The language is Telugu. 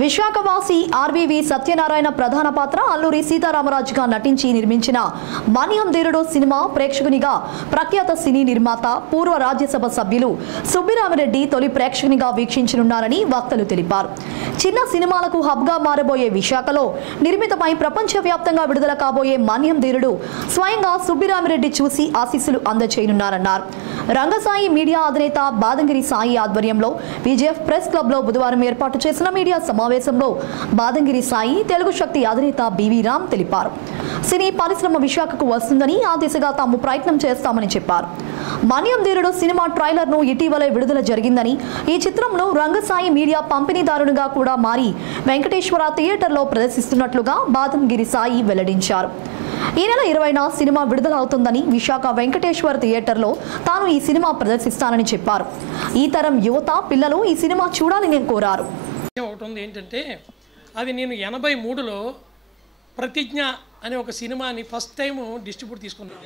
విశాఖవాసి ఆర్వీవి సత్యనారాయణ ప్రధాన పాత్ర అల్లూరి సీతారామరాజుగా నటించి నిర్మించిన మన్యం ధీరుడు సినిమా ప్రేక్షకునిగా ప్రఖ్యాత సినీ నిర్మాత పూర్వ రాజ్యసభ సభ్యులు సుబ్బిరామిరెడ్డి తొలి ప్రేక్షకునిగా వీక్షించనున్నారని వక్తలు తెలిపారు. చిన్న సినిమాలకు హబ్గా మారబోయే విశాఖలో నిర్మితమై ప్రపంచవ్యాప్తంగా విడుదల కాబోయే మన్యం ధీరుడు స్వయంగా సుబ్బిరామిరెడ్డి చూసి ఆశీస్సులు అందజేయనున్నారన్నారు. రంగసాయి మీడియా అధినేత బాదంగిరి సాయి ఆధ్వర్యంలో విజేఎఫ్ ప్రెస్ క్లబ్ లో బుధవారం ఏర్పాటు చేసిన మీడియా సమావేశంలో బాదంగిరి సాయి తెలుగు శక్తి అధినేత బివి రామ్ తెలిపారు. సినీ పరిశ్రమ విశాఖకు వస్తుందని ఆ దిశగా తాము ప్రయత్నం చేస్తామని చెప్పారు. మన్యం ధీరుడు సినిమా ట్రైలర్ ను ఇటీవలే విడుదల జరిగిందని, ఈ చిత్రంలో రంగసాయి మీడియా పంపిణీదారునిగా కూడా మారి వెంకటేశ్వర థియేటర్లో ప్రదర్శిస్తున్నట్లుగా బాదంగిరి సాయి వెల్లడించారు. ఈ నెల 20న సినిమా విడుదల అవుతుందని, విశాఖ వెంకటేశ్వర థియేటర్లో తాను ఈ సినిమా ప్రదర్శిస్తానని చెప్పారు. ఈ తరం యువత పిల్లలు ఈ సినిమా చూడాలని కోరారు. ఒకటి ఉంది ఏంటంటే, అది నేను 83లో ప్రతిజ్ఞ అనే ఒక సినిమాని ఫస్ట్ టైం డిస్ట్రిబ్యూట్ తీసుకున్నాను.